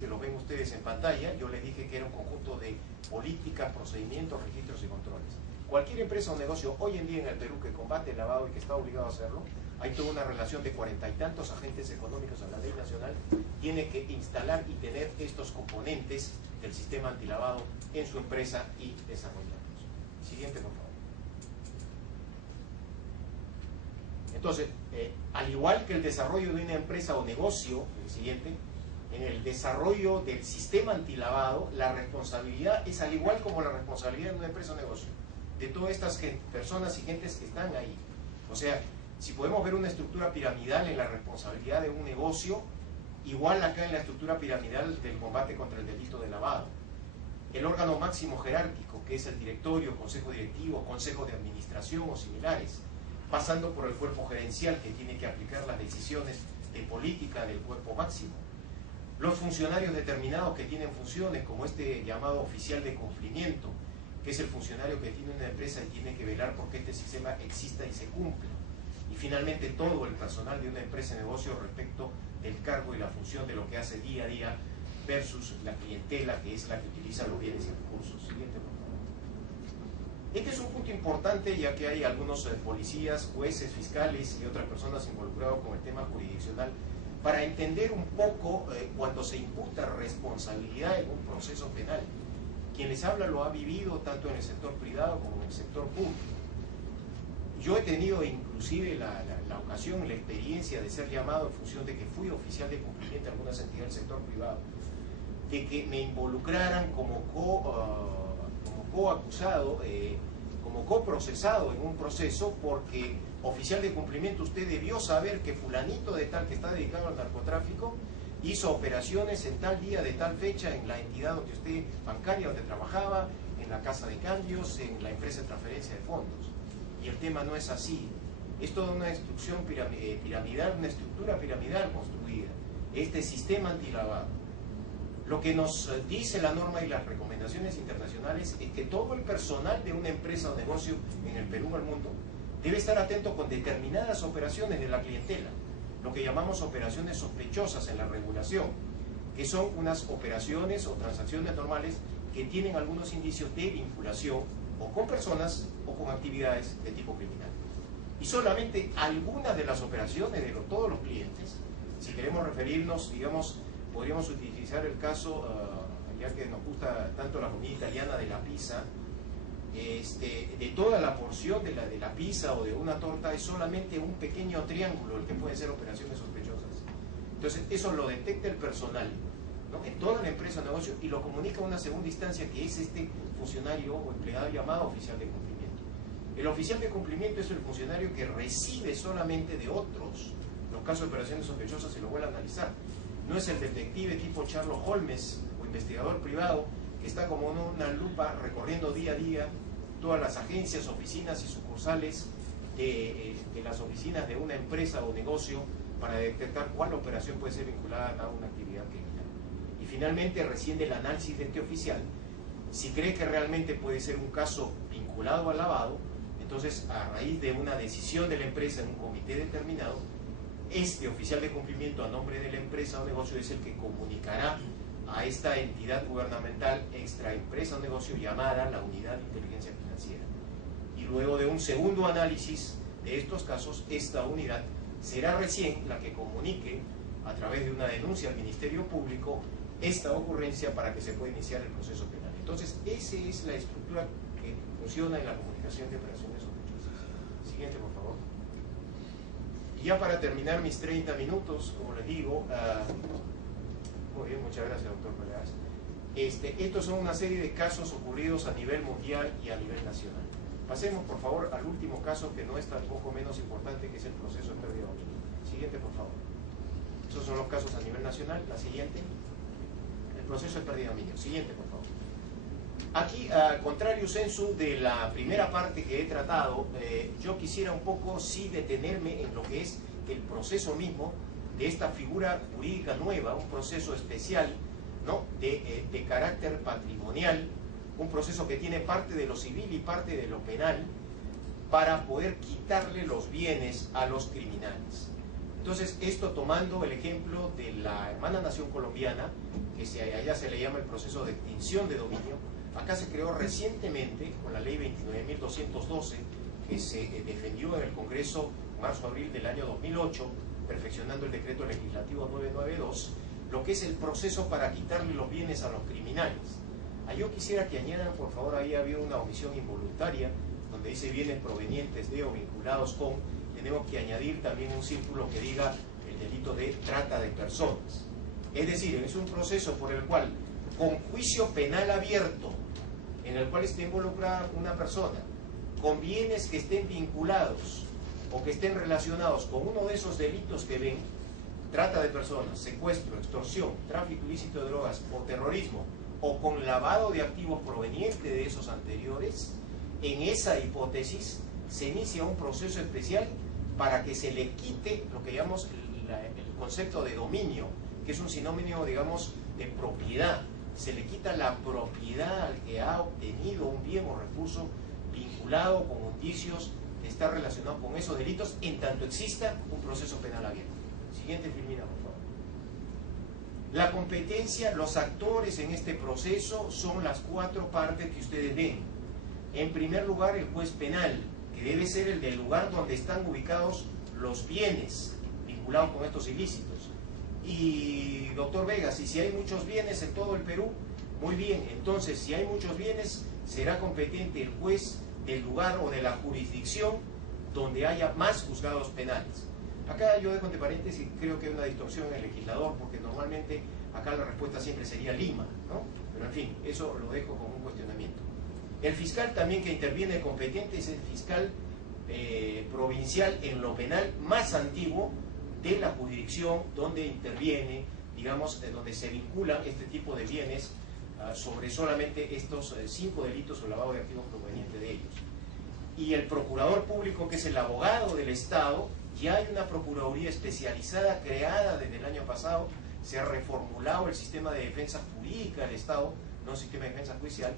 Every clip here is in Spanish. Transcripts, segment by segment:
que lo ven ustedes en pantalla, yo les dije que era un conjunto de políticas, procedimientos, registros y controles. Cualquier empresa o negocio hoy en día en el Perú que combate el lavado y que está obligado a hacerlo, hay toda una relación de 40 y tantos agentes económicos a la ley nacional, tiene que instalar y tener estos componentes del sistema antilavado en su empresa y desarrollarlos. Siguiente, por favor. Entonces, al igual que el desarrollo de una empresa o negocio, el siguiente, en el desarrollo del sistema antilavado, la responsabilidad es al igual como la responsabilidad de una empresa o negocio, de todas estas personas y gentes que están ahí. O sea, si podemos ver una estructura piramidal en la responsabilidad de un negocio, igual acá en la estructura piramidal del combate contra el delito de lavado. El órgano máximo jerárquico, que es el directorio, consejo directivo, consejo de administración o similares, pasando por el cuerpo gerencial que tiene que aplicar las decisiones de política del cuerpo máximo. Los funcionarios determinados que tienen funciones como este llamado oficial de cumplimiento, que es el funcionario que tiene una empresa y tiene que velar porque este sistema exista y se cumpla. Y finalmente todo el personal de una empresa o negocio respecto del cargo y la función de lo que hace día a día versus la clientela que es la que utiliza los bienes y recursos. Siguiente, por favor. Este es un punto importante ya que hay algunos policías, jueces, fiscales y otras personas involucradas con el tema jurisdiccional para entender un poco cuando se imputa responsabilidad en un proceso penal. Quien les habla lo ha vivido tanto en el sector privado como en el sector público. Yo he tenido inclusive la ocasión, la experiencia de ser llamado en función de que fui oficial de cumplimiento de algunas entidades del sector privado, de que me involucraran como coacusado, como coprocesado en un proceso, porque oficial de cumplimiento usted debió saber que fulanito de tal que está dedicado al narcotráfico hizo operaciones en tal día de tal fecha en la entidad donde usted, bancaria donde trabajaba, en la casa de cambios, en la empresa de transferencia de fondos. Y el tema no es así. Es toda una instrucción piramidal, una estructura piramidal construida. Este sistema antilavado. Lo que nos dice la norma y las recomendaciones internacionales es que todo el personal de una empresa o negocio en el Perú o el mundo debe estar atento con determinadas operaciones de la clientela, lo que llamamos operaciones sospechosas en la regulación, que son unas operaciones o transacciones normales que tienen algunos indicios de vinculación o con personas o con actividades de tipo criminal. Y solamente algunas de las operaciones de todos los clientes, si queremos referirnos, digamos, podríamos utilizar el caso, ya que nos gusta tanto la comida italiana, de la pizza, de toda la porción de la pizza o de una torta es solamente un pequeño triángulo el que puede ser operaciones sospechosas. Entonces eso lo detecta el personal, ¿no?, en toda la empresa o negocio, y lo comunica a una segunda instancia que es este funcionario o empleado llamado oficial de cumplimiento. El oficial de cumplimiento es el funcionario que recibe solamente de otros los casos de operaciones sospechosas y lo vuelve a analizar. No es el detective tipo Sherlock Holmes o investigador privado que está como una lupa recorriendo día a día todas las agencias, oficinas y sucursales de las oficinas de una empresa o negocio para detectar cuál operación puede ser vinculada a una actividad criminal. Y finalmente, recién del análisis de este oficial, si cree que realmente puede ser un caso vinculado al lavado, entonces a raíz de una decisión de la empresa en un comité determinado, este oficial de cumplimiento a nombre de la empresa o negocio es el que comunicará a esta entidad gubernamental, extra empresa o negocio, llamada la Unidad de Inteligencia Financiera. Y luego de un segundo análisis de estos casos, esta unidad será recién la que comunique a través de una denuncia al Ministerio Público esta ocurrencia para que se pueda iniciar el proceso penal. Entonces, esa es la estructura que funciona en la comunicación de operaciones sospechosas. Siguiente, por favor. Y ya para terminar mis 30 minutos, como les digo, muy bien, muchas gracias, doctor Peleas. Estos son una serie de casos ocurridos a nivel mundial y a nivel nacional. Pasemos, por favor, al último caso, que no es tampoco menos importante, que es el proceso de pérdida de dominio. Siguiente, por favor. Esos son los casos a nivel nacional. La siguiente. El proceso de pérdida de dominio. Siguiente, por favor. Aquí, al contrario sensu de la primera parte que he tratado, yo quisiera un poco sí detenerme en lo que es el proceso mismo de esta figura jurídica nueva, un proceso especial, ¿no?, de carácter patrimonial, un proceso que tiene parte de lo civil y parte de lo penal, para poder quitarle los bienes a los criminales. Entonces, esto tomando el ejemplo de la hermana nación colombiana, que allá se le llama el proceso de extinción de dominio, acá se creó recientemente con la ley 29.212, que se defendió en el Congreso marzo-abril del año 2008, perfeccionando el decreto legislativo 992, lo que es el proceso para quitarle los bienes a los criminales. Yo quisiera que añadan, por favor, ahí había una omisión involuntaria, donde dice bienes provenientes de o vinculados con, tenemos que añadir también un círculo que diga el delito de trata de personas. Es decir, es un proceso por el cual, con juicio penal abierto, en el cual esté involucrada una persona, con bienes que estén vinculados o que estén relacionados con uno de esos delitos que ven, trata de personas, secuestro, extorsión, tráfico ilícito de drogas o terrorismo, o con lavado de activos proveniente de esos anteriores, en esa hipótesis se inicia un proceso especial para que se le quite lo que llamamos el concepto de dominio, que es un sinónimo, digamos, de propiedad. Se le quita la propiedad al que ha obtenido un bien o recurso vinculado con indicios de estar relacionado con esos delitos, en tanto exista un proceso penal abierto. Siguiente, Filmina, por favor. La competencia, los actores en este proceso son las cuatro partes que ustedes ven. En primer lugar, el juez penal, que debe ser el del lugar donde están ubicados los bienes vinculados con estos ilícitos. Y, doctor Vegas, y si hay muchos bienes en todo el Perú, muy bien, entonces si hay muchos bienes, será competente el juez del lugar o de la jurisdicción donde haya más juzgados penales. Acá yo dejo entre paréntesis, creo que hay una distorsión en el legislador, porque normalmente acá la respuesta siempre sería Lima, ¿no? Pero en fin, eso lo dejo como un cuestionamiento. El fiscal también que interviene competente es el fiscal provincial en lo penal más antiguo de la jurisdicción donde interviene, digamos, donde se vinculan este tipo de bienes sobre solamente estos 5 delitos o lavado de activos provenientes de ellos. Y el procurador público, que es el abogado del Estado, ya hay una procuraduría especializada creada desde el año pasado, se ha reformulado el sistema de defensa jurídica del Estado, no sistema de defensa judicial,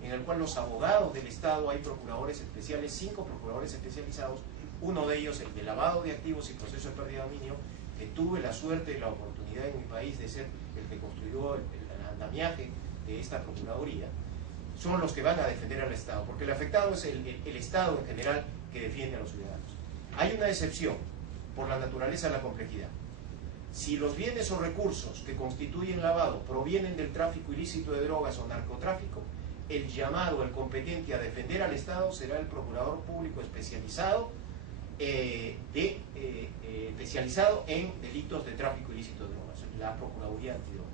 en el cual los abogados del Estado, hay procuradores especiales, 5 procuradores especializados, uno de ellos el de lavado de activos y proceso de pérdida de dominio, que tuve la suerte y la oportunidad en mi país de ser el que construyó el andamiaje de esta procuraduría, son los que van a defender al Estado, porque el afectado es el Estado en general que defiende a los ciudadanos. Hay una excepción, por la naturaleza de la complejidad. Si los bienes o recursos que constituyen lavado provienen del tráfico ilícito de drogas o narcotráfico, el llamado, el competente a defender al Estado será el procurador público especializado, especializado en delitos de tráfico ilícito de drogas, la Procuraduría Antidrogas.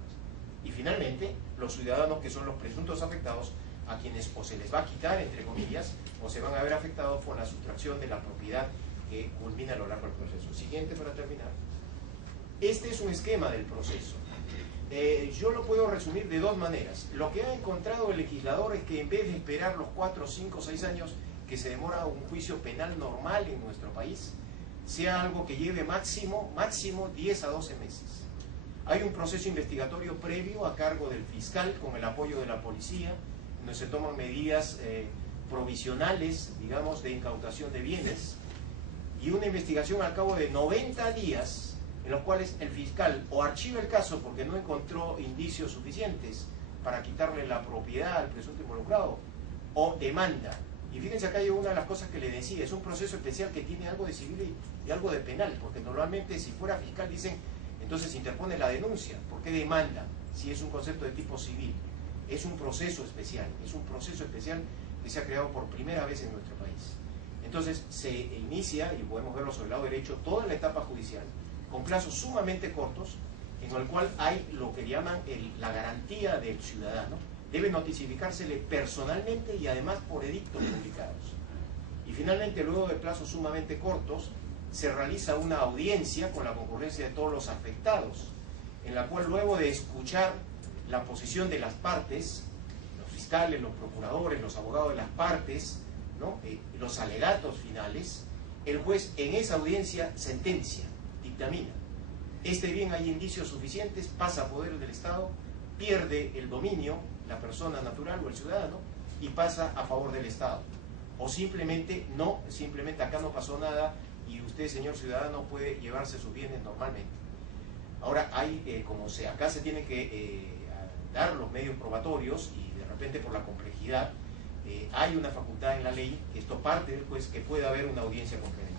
Y finalmente, los ciudadanos que son los presuntos afectados, a quienes o se les va a quitar, entre comillas, o se van a ver afectados por la sustracción de la propiedad que culmina a lo largo del proceso. Siguiente para terminar. Este es un esquema del proceso. Yo lo puedo resumir de dos maneras. Lo que ha encontrado el legislador es que en vez de esperar los 4, 5, 6 años que se demora un juicio penal normal en nuestro país, sea algo que lleve máximo 10 a 12 meses. Hay un proceso investigatorio previo a cargo del fiscal con el apoyo de la policía, donde se toman medidas provisionales, digamos, de incautación de bienes, y una investigación al cabo de 90 días, en los cuales el fiscal o archiva el caso porque no encontró indicios suficientes para quitarle la propiedad al presunto involucrado, o demanda. Y fíjense, acá hay una de las cosas que le decía, es un proceso especial que tiene algo de civil y algo de penal, porque normalmente si fuera fiscal dicen, entonces interpone la denuncia. ¿Por qué demanda? Si es un concepto de tipo civil. Es un proceso especial, que se ha creado por primera vez en nuestro país. Entonces se inicia, y podemos verlo sobre el lado derecho, toda la etapa judicial, con plazos sumamente cortos, en el cual hay lo que llaman la garantía del ciudadano. Debe notificársele personalmente y además por edictos publicados. Y finalmente, luego de plazos sumamente cortos, se realiza una audiencia con la concurrencia de todos los afectados, en la cual, luego de escuchar la posición de las partes, los fiscales, los procuradores, los abogados de las partes, ¿no? Los alegatos finales, el juez en esa audiencia sentencia, dictamina. Este bien hay indicios suficientes, pasa a poder del Estado, pierde el dominio, la persona natural o el ciudadano, y pasa a favor del Estado. O simplemente acá no pasó nada, y usted, señor ciudadano, puede llevarse sus bienes normalmente. Ahora, hay, acá se tiene que dar los medios probatorios y de repente por la complejidad hay una facultad en la ley, esto parte del juez, que pueda haber una audiencia complementaria.